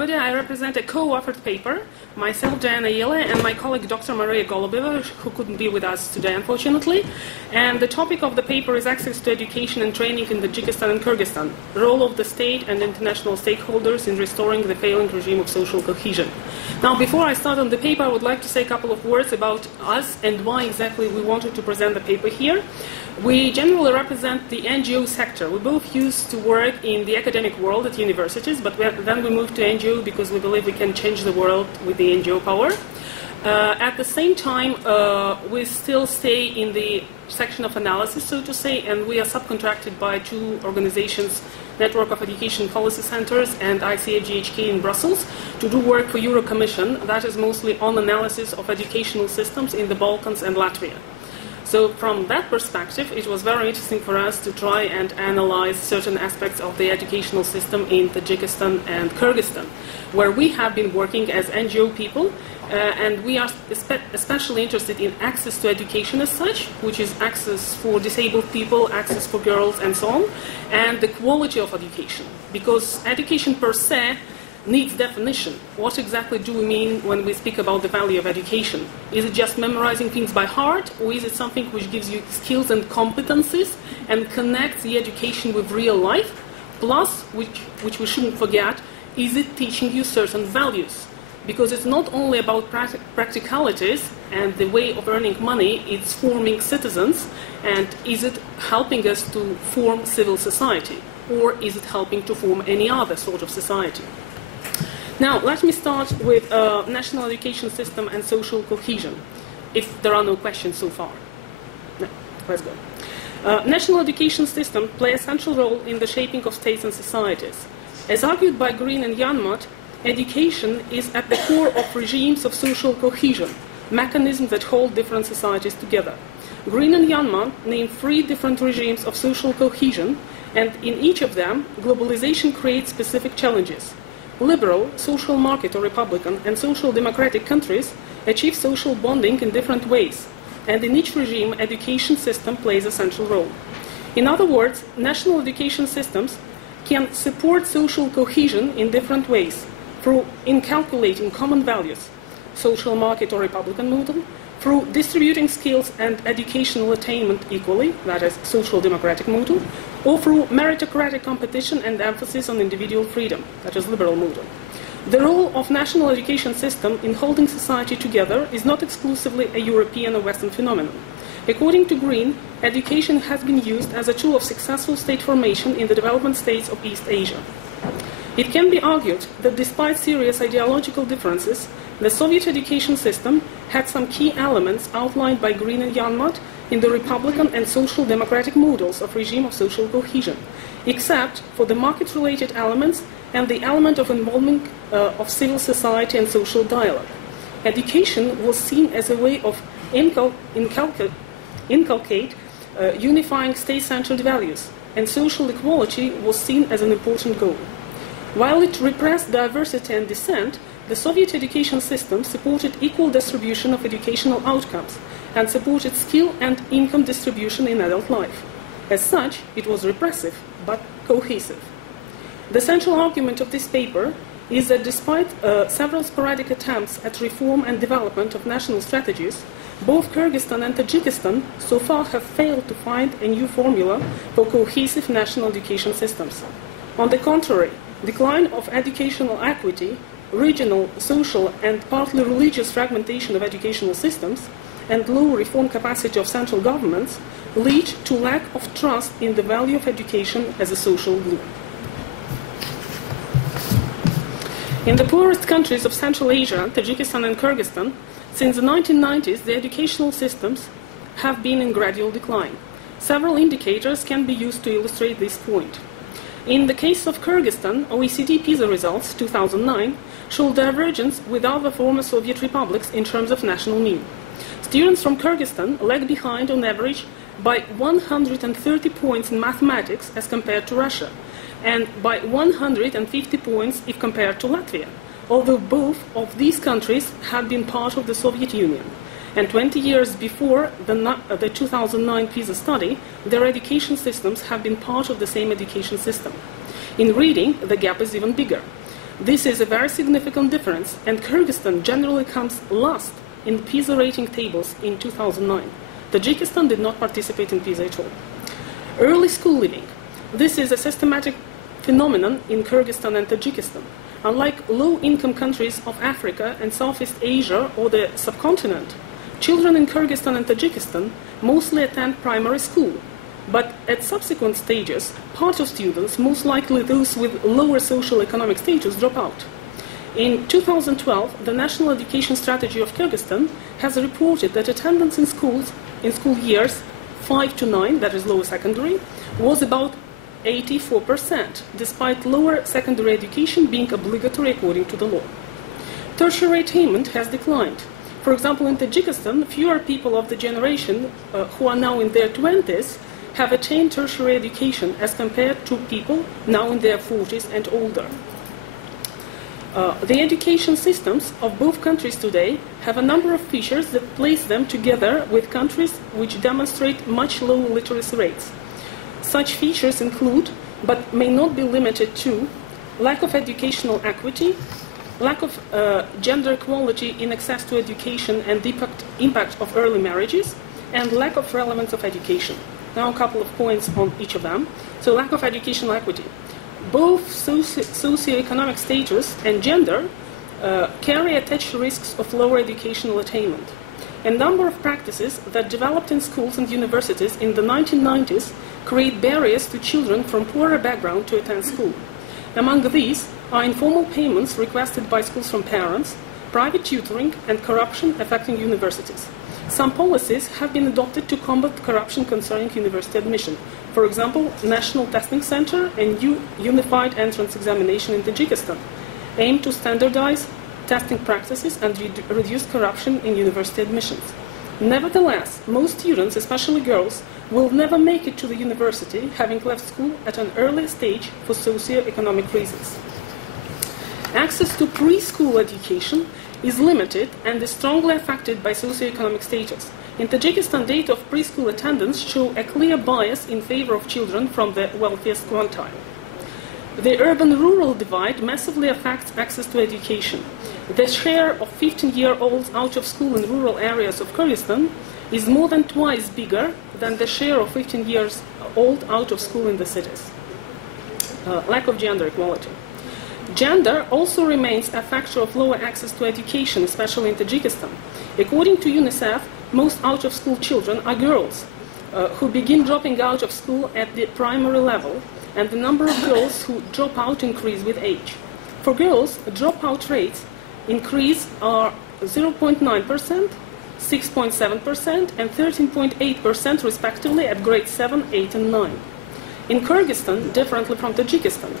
I represent a co-authored paper, myself, Diana Yele, and my colleague, Dr. Maria Golubeva, who couldn't be with us today, unfortunately. And the topic of the paper is access to education and training in Tajikistan and Kyrgyzstan, role of the state and international stakeholders in restoring the failing regime of social cohesion. Now, before I start on the paper, I would like to say a couple of words about us and why exactly we wanted to present the paper here. We generally represent the NGO sector. We both used to work in the academic world at universities, but then we moved to NGO because we believe we can change the world with the NGO power. At the same time, we still stay in the section of analysis, so to say, and we are subcontracted by two organizations, Network of Education Policy Centers and ICFGHK in Brussels, to do work for Euro Commission that is mostly on analysis of educational systems in the Balkans and Latvia. So from that perspective, it was very interesting for us to try and analyze certain aspects of the educational system in Tajikistan and Kyrgyzstan, where we have been working as NGO people, and we are especially interested in access to education as such, which is access for disabled people, access for girls, and so on, and the quality of education, because education per se needs definition. What exactly do we mean when we speak about the value of education? Is it just memorizing things by heart, or is it something which gives you skills and competencies and connects the education with real life? Plus, which we shouldn't forget, is it teaching you certain values? Because it's not only about practicalities and the way of earning money, it's forming citizens, and is it helping us to form civil society, or is it helping to form any other sort of society? Now, let me start with national education system and social cohesion, if there are no questions so far. No, let's go. National education systems play a central role in the shaping of states and societies. As argued by Green and Janmat, education is at the core of regimes of social cohesion, mechanisms that hold different societies together. Green and Janmat name 3 different regimes of social cohesion, and in each of them, globalization creates specific challenges. Liberal, social market or republican, and social democratic countries achieve social bonding in different ways, and in each regime, education system plays a central role. In other words, national education systems can support social cohesion in different ways, through inculcating common values, social market or republican model, through distributing skills and educational attainment equally, that is, social democratic model, or through meritocratic competition and emphasis on individual freedom, that is, liberal model. The role of national education system in holding society together is not exclusively a European or Western phenomenon. According to Green, education has been used as a tool of successful state formation in the development states of East Asia. It can be argued that despite serious ideological differences, the Soviet education system had some key elements outlined by Green and Janmat in the republican and social democratic models of regime of social cohesion, except for the market-related elements and the element of involvement of civil society and social dialogue. Education was seen as a way of inculcate unifying state-centered values, and social equality was seen as an important goal. While it repressed diversity and dissent, the Soviet education system supported equal distribution of educational outcomes and supported skill and income distribution in adult life. As such, it was repressive but cohesive. The central argument of this paper is that despite several sporadic attempts at reform and development of national strategies, both Kyrgyzstan and Tajikistan so far have failed to find a new formula for cohesive national education systems. On the contrary, decline of educational equity, regional, social, and partly religious fragmentation of educational systems, and low reform capacity of central governments lead to lack of trust in the value of education as a social glue. In the poorest countries of Central Asia, Tajikistan and Kyrgyzstan, since the 1990s, the educational systems have been in gradual decline. Several indicators can be used to illustrate this point. In the case of Kyrgyzstan, OECD PISA results 2009 show divergence with other former Soviet republics in terms of national mean. Students from Kyrgyzstan lag behind on average by 130 points in mathematics as compared to Russia, and by 150 points if compared to Latvia, although both of these countries had been part of the Soviet Union. And 20 years before the 2009 PISA study, their education systems have been part of the same education system. In reading, the gap is even bigger. This is a very significant difference, and Kyrgyzstan generally comes last in the PISA rating tables in 2009. Tajikistan did not participate in PISA at all. Early school leaving. This is a systematic phenomenon in Kyrgyzstan and Tajikistan. Unlike low-income countries of Africa and Southeast Asia or the subcontinent, children in Kyrgyzstan and Tajikistan mostly attend primary school, but at subsequent stages, part of students, most likely those with lower social-economic status, drop out. In 2012, the National Education Strategy of Kyrgyzstan has reported that attendance in schools in school years 5 to 9, that is lower secondary, was about 84%, despite lower secondary education being obligatory according to the law. Tertiary attainment has declined. For example, in Tajikistan, fewer people of the generation who are now in their 20s have attained tertiary education as compared to people now in their 40s and older. The education systems of both countries today have a number of features that place them together with countries which demonstrate much lower literacy rates. Such features include, but may not be limited to, lack of educational equity, lack of gender equality in access to education and the impact of early marriages, and lack of relevance of education. Now a couple of points on each of them. So lack of educational equity. Both socioeconomic status and gender carry attached risks of lower educational attainment. A number of practices that developed in schools and universities in the 1990s create barriers to children from poorer background to attend school. Among these are informal payments requested by schools from parents, private tutoring, and corruption affecting universities. Some policies have been adopted to combat corruption concerning university admission. For example, National Testing Center and Unified Entrance Examination in Tajikistan aim to standardize testing practices and reduce corruption in university admissions. Nevertheless, most students, especially girls, will never make it to the university, having left school at an early stage for socio-economic reasons. Access to preschool education is limited and is strongly affected by socioeconomic status. In Tajikistan, data of preschool attendance show a clear bias in favor of children from the wealthiest quintile. The urban-rural divide massively affects access to education. The share of 15-year-olds out of school in rural areas of Kyrgyzstan is more than twice bigger than the share of 15 years old out of school in the cities. Lack of gender equality. Gender also remains a factor of lower access to education, especially in Tajikistan. According to UNICEF, most out-of-school children are girls who begin dropping out of school at the primary level, and the number of girls who drop out increase with age. For girls, dropout rates increase are 0.9%, 6.7%, and 13.8% respectively at grades 7, 8, and 9. In Kyrgyzstan, differently from Tajikistan,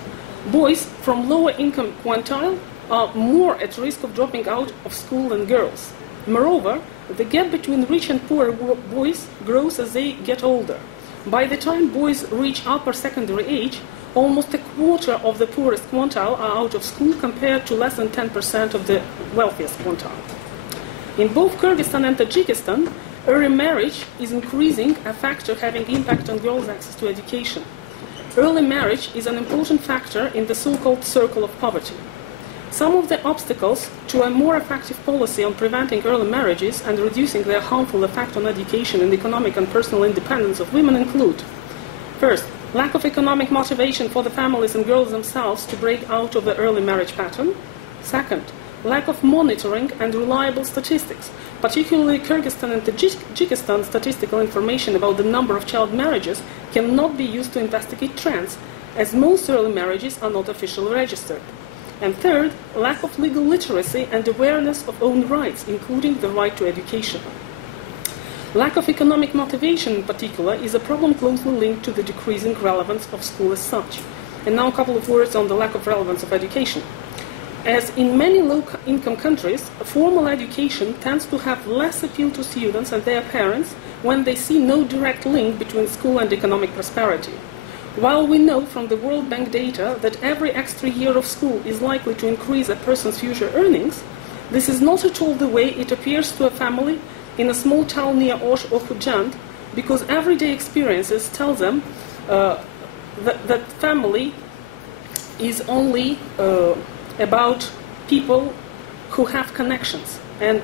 boys from lower income quintile are more at risk of dropping out of school than girls. Moreover, the gap between rich and poor boys grows as they get older. By the time boys reach upper secondary age, almost a quarter of the poorest quintile are out of school compared to less than 10% of the wealthiest quintile. In both Kyrgyzstan and Tajikistan, early marriage is increasing, a factor having impact on girls' access to education. Early marriage is an important factor in the so-called circle of poverty. Some of the obstacles to a more effective policy on preventing early marriages and reducing their harmful effect on education and economic and personal independence of women include: first, lack of economic motivation for the families and girls themselves to break out of the early marriage pattern. Second, lack of monitoring and reliable statistics, particularly Kyrgyzstan and Tajikistan. Statistical information about the number of child marriages cannot be used to investigate trends, as most early marriages are not officially registered. And third, lack of legal literacy and awareness of own rights, including the right to education. Lack of economic motivation, in particular, is a problem closely linked to the decreasing relevance of school as such. And now a couple of words on the lack of relevance of education. As in many low-income countries, formal education tends to have less appeal to students and their parents when they see no direct link between school and economic prosperity. While we know from the World Bank data that every extra year of school is likely to increase a person's future earnings, this is not at all the way it appears to a family in a small town near Osh or Khujand, because everyday experiences tell them that family is only about people who have connections, and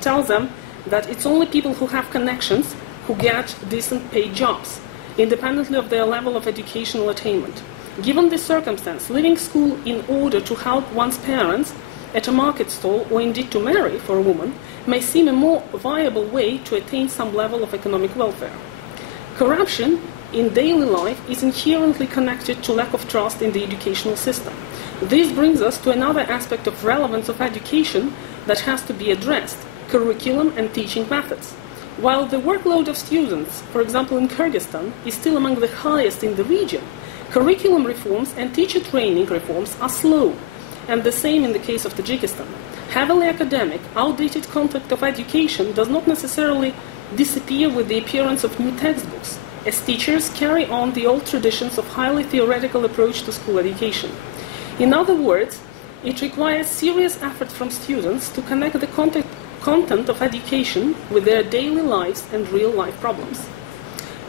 tells them that it's only people who have connections who get decent paid jobs, independently of their level of educational attainment. Given this circumstance, leaving school in order to help one's parents at a market stall, or indeed to marry for a woman, may seem a more viable way to attain some level of economic welfare. Corruption in daily life is inherently connected to lack of trust in the educational system. This brings us to another aspect of relevance of education that has to be addressed: curriculum and teaching methods. While the workload of students, for example in Kyrgyzstan, is still among the highest in the region, curriculum reforms and teacher training reforms are slow, and the same in the case of Tajikistan. Heavily academic, outdated content of education does not necessarily disappear with the appearance of new textbooks, as teachers carry on the old traditions of highly theoretical approach to school education. In other words, it requires serious effort from students to connect the content of education with their daily lives and real-life problems.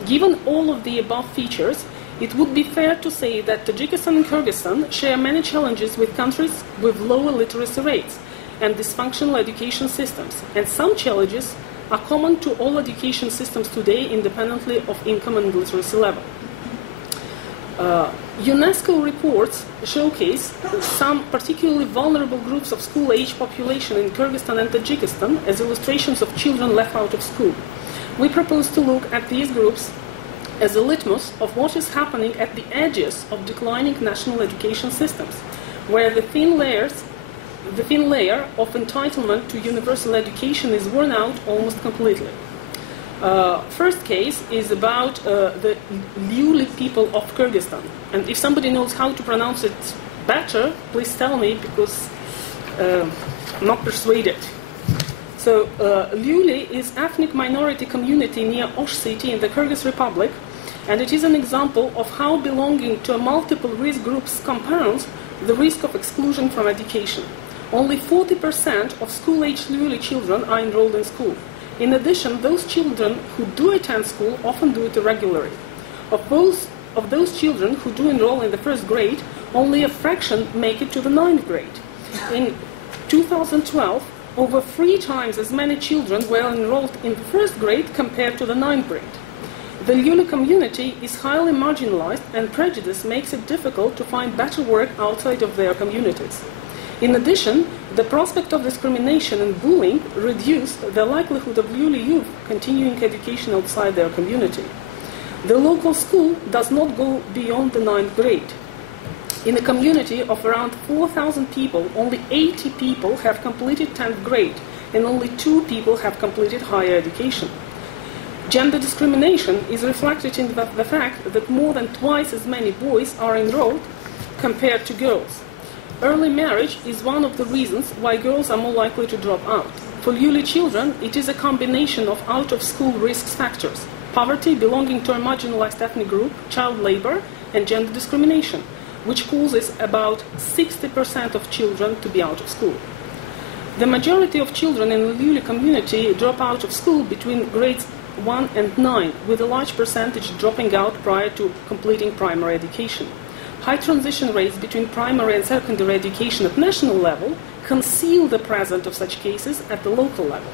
Given all of the above features, it would be fair to say that Tajikistan and Kyrgyzstan share many challenges with countries with lower literacy rates and dysfunctional education systems, and some challenges are common to all education systems today, independently of income and literacy level. UNESCO reports showcase some particularly vulnerable groups of school-age population in Kyrgyzstan and Tajikistan as illustrations of children left out of school. We propose to look at these groups as a litmus of what is happening at the edges of declining national education systems, where the thin layer of entitlement to universal education is worn out almost completely. First case is about the Lyuli people of Kyrgyzstan. And if somebody knows how to pronounce it better, please tell me, because I'm not persuaded. So Lyuli is ethnic minority community near Osh city in the Kyrgyz Republic, and it is an example of how belonging to a multiple risk groups compounds the risk of exclusion from education. Only 40% of school-age Lyuli children are enrolled in school. In addition, those children who do attend school often do it irregularly. Of those children who do enroll in the first grade, only a fraction make it to the 9th grade. In 2012, over 3 times as many children were enrolled in the first grade compared to the 9th grade. The Lyuli community is highly marginalized, and prejudice makes it difficult to find better work outside of their communities. In addition, the prospect of discrimination and bullying reduce the likelihood of Lyuli youth continuing education outside their community. The local school does not go beyond the 9th grade. In a community of around 4,000 people, only 80 people have completed 10th grade, and only 2 people have completed higher education. Gender discrimination is reflected in the fact that more than twice as many boys are enrolled compared to girls. Early marriage is one of the reasons why girls are more likely to drop out. For Lyuli children, it is a combination of out-of-school risk factors: poverty, belonging to a marginalized ethnic group, child labor, and gender discrimination, which causes about 60% of children to be out of school. The majority of children in the Lyuli community drop out of school between grades 1 and 9, with a large percentage dropping out prior to completing primary education. High transition rates between primary and secondary education at national level conceal the presence of such cases at the local level.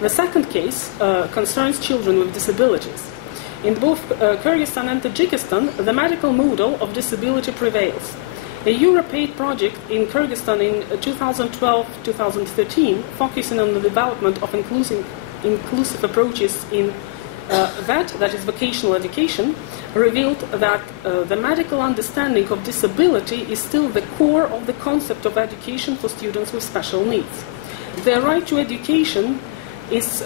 The second case concerns children with disabilities. In both Kyrgyzstan and Tajikistan, the medical model of disability prevails. A Europaid project in Kyrgyzstan in 2012-2013, focusing on the development of inclusive approaches in that is vocational education, revealed that the medical understanding of disability is still the core of the concept of education for students with special needs. Their right to education is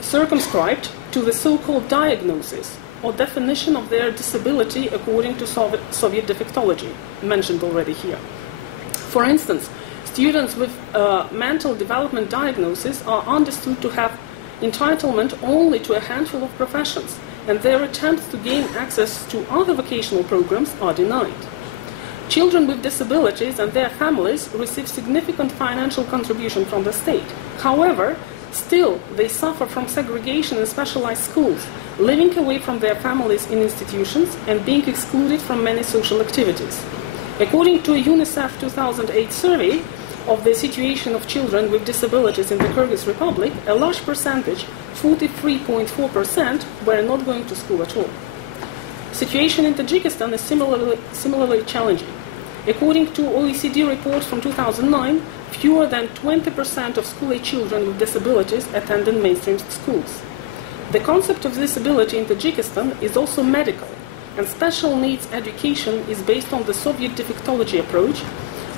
circumscribed to the so-called diagnosis or definition of their disability according to Soviet defectology, mentioned already here. For instance, students with mental development diagnosis are understood to have entitlement only to a handful of professions, and their attempts to gain access to other vocational programs are denied. Children with disabilities and their families receive significant financial contribution from the state. However, still they suffer from segregation in specialized schools, living away from their families in institutions and being excluded from many social activities. According to a UNICEF 2008 survey of the situation of children with disabilities in the Kyrgyz Republic, a large percentage, 43.4%, were not going to school at all. Situation in Tajikistan is similarly challenging. According to OECD reports from 2009, fewer than 20% of school-age children with disabilities attended mainstream schools. The concept of disability in Tajikistan is also medical, and special needs education is based on the Soviet defectology approach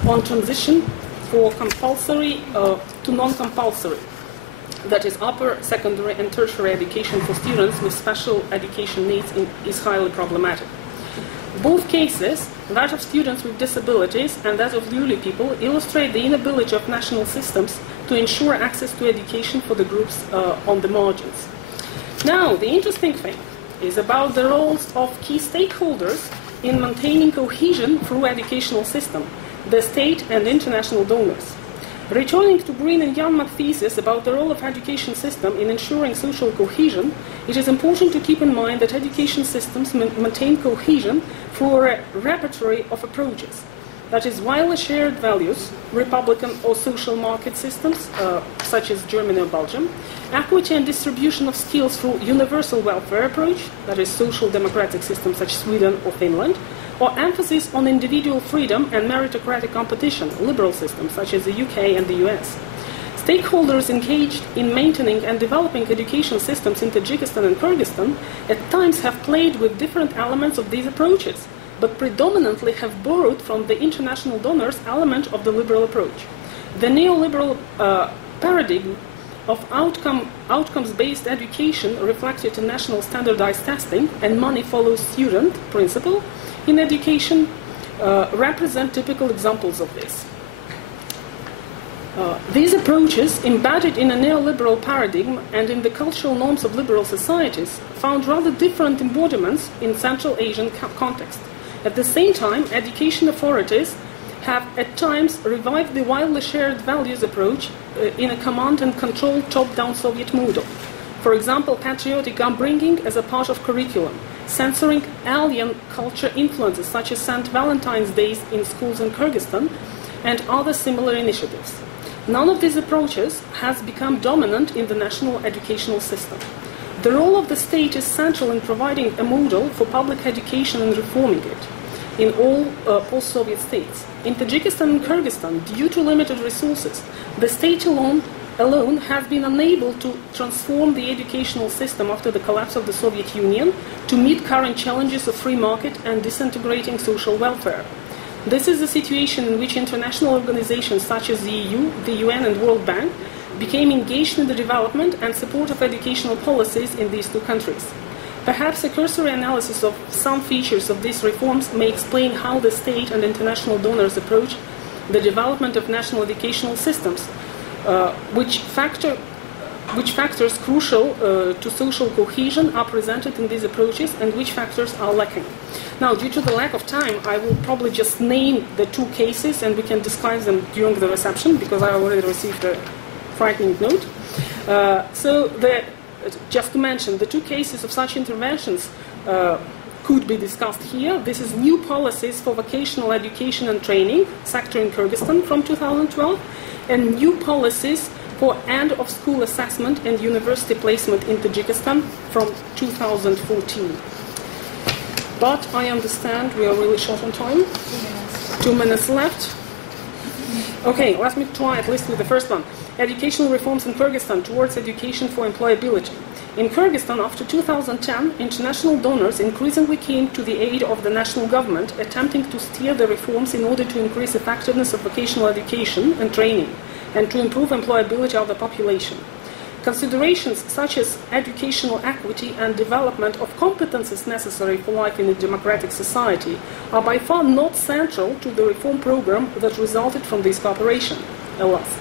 on transition for compulsory to non-compulsory. That is, upper, secondary, and tertiary education for students with special education needs is highly problematic. Both cases, that of students with disabilities and that of elderly people, illustrate the inability of national systems to ensure access to education for the groups on the margins. Now, the interesting thing is about the roles of key stakeholders in maintaining cohesion through educational system, the state and international donors. Returning to Green and Janmak thesis about the role of education system in ensuring social cohesion, it is important to keep in mind that education systems maintain cohesion through a repertoire of approaches. That is, widely shared values, republican or social market systems, such as Germany or Belgium, equity and distribution of skills through universal welfare approach, that is, social democratic systems such as Sweden or Finland, or emphasis on individual freedom and meritocratic competition, liberal systems such as the UK and the US. Stakeholders engaged in maintaining and developing education systems in Tajikistan and Kyrgyzstan at times have played with different elements of these approaches, but predominantly have borrowed from the international donors element of the liberal approach. The neoliberal paradigm of outcomes-based education reflected in national standardized testing and money follows student principle in education represent typical examples of this. These approaches, embedded in a neoliberal paradigm and in the cultural norms of liberal societies, found rather different embodiments in Central Asian context. At the same time, education authorities have at times revived the widely shared values approach in a command and control top-down Soviet model. For example, patriotic upbringing as a part of curriculum, censoring alien culture influences such as St. Valentine's Days in schools in Kyrgyzstan, and other similar initiatives. None of these approaches has become dominant in the national educational system. The role of the state is central in providing a model for public education and reforming it in all post-Soviet states. In Tajikistan and Kyrgyzstan, due to limited resources, the state alone has been unable to transform the educational system after the collapse of the Soviet Union to meet current challenges of free market and disintegrating social welfare. This is the situation in which international organizations such as the EU, the UN and World Bank became engaged in the development and support of educational policies in these two countries. Perhaps a cursory analysis of some features of these reforms may explain how the state and international donors approach the development of national educational systems, which factors crucial to social cohesion are presented in these approaches and which factors are lacking. Now, due to the lack of time, I will probably just name the two cases and we can discuss them during the reception because I already received a frightening note. Just to mention, the two cases of such interventions could be discussed here. This is new policies for vocational education and training sector in Kyrgyzstan from 2012 and new policies for end-of-school assessment and university placement in Tajikistan from 2014. But I understand we are really short on time. 2 minutes left. Okay, let me try at least with the first one. Educational reforms in Kyrgyzstan towards education for employability. In Kyrgyzstan, after 2010, international donors increasingly came to the aid of the national government, attempting to steer the reforms in order to increase effectiveness of vocational education and training, and to improve employability of the population. Considerations such as educational equity and development of competences necessary for life in a democratic society are by far not central to the reform program that resulted from this cooperation, alas.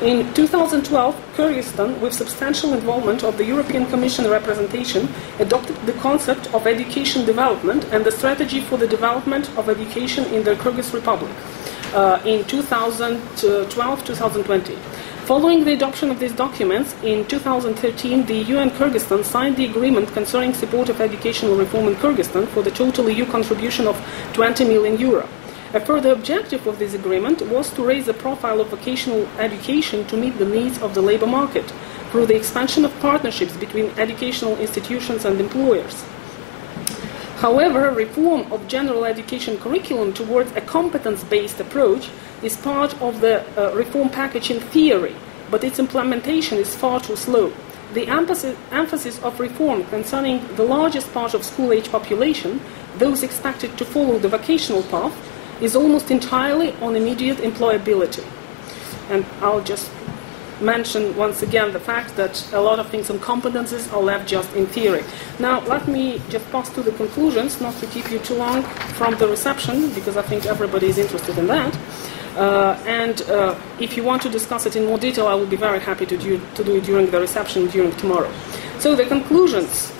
In 2012, Kyrgyzstan, with substantial involvement of the European Commission representation, adopted the concept of education development and the strategy for the development of education in the Kyrgyz Republic in 2012-2020. Following the adoption of these documents, in 2013, the EU and Kyrgyzstan signed the agreement concerning support of educational reform in Kyrgyzstan for the total EU contribution of 20 million euro. A further objective of this agreement was to raise the profile of vocational education to meet the needs of the labor market through the expansion of partnerships between educational institutions and employers. However, reform of general education curriculum towards a competence-based approach is part of the reform package in theory, but its implementation is far too slow. The emphasis of reform concerning the largest part of school-age population, those expected to follow the vocational path, is almost entirely on immediate employability. And I'll just mention once again the fact that a lot of things on competences are left just in theory. Now, let me just pass to the conclusions, not to keep you too long from the reception, because I think everybody is interested in that. If you want to discuss it in more detail, I will be very happy to do it during the reception during tomorrow. So the conclusions.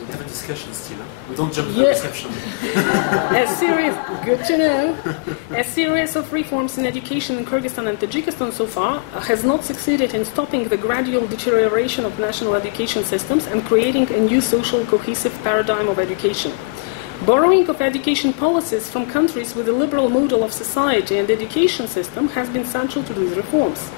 We have a discussion still. We don't jump to the reception. Good to know. A series of reforms in education in Kyrgyzstan and Tajikistan so far has not succeeded in stopping the gradual deterioration of national education systems and creating a new social cohesive paradigm of education. Borrowing of education policies from countries with a liberal model of society and education system has been central to these reforms.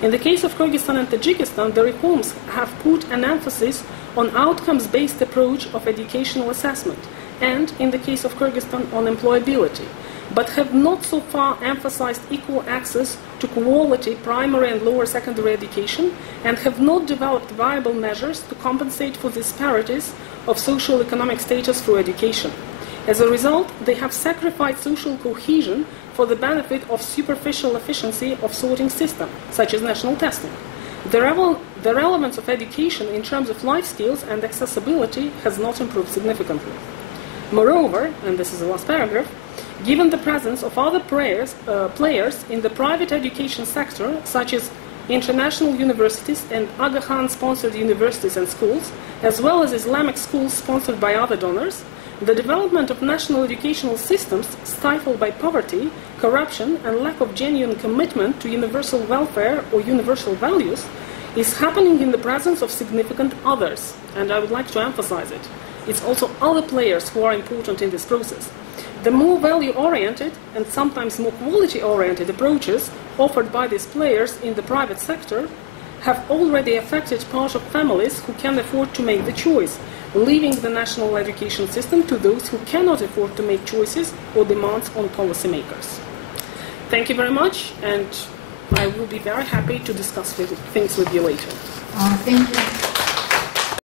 In the case of Kyrgyzstan and Tajikistan, the reforms have put an emphasis on outcomes-based approach of educational assessment, and in the case of Kyrgyzstan, on employability, but have not so far emphasized equal access to quality primary and lower secondary education, and have not developed viable measures to compensate for disparities of socio-economic status through education. As a result, they have sacrificed social cohesion for the benefit of superficial efficiency of sorting system, such as national testing. The relevance of education in terms of life skills and accessibility has not improved significantly. Moreover, and this is the last paragraph, given the presence of other players in the private education sector, such as international universities and Aga Khan-sponsored universities and schools, as well as Islamic schools sponsored by other donors, the development of national educational systems stifled by poverty, corruption, and lack of genuine commitment to universal welfare or universal values is happening in the presence of significant others, and I would like to emphasize it. It's also other players who are important in this process. The more value-oriented and sometimes more quality-oriented approaches offered by these players in the private sector have already affected part of families who can afford to make the choice, leaving the national education system to those who cannot afford to make choices or demands on policymakers. Thank you very much, and I will be very happy to discuss things with you later. Thank you.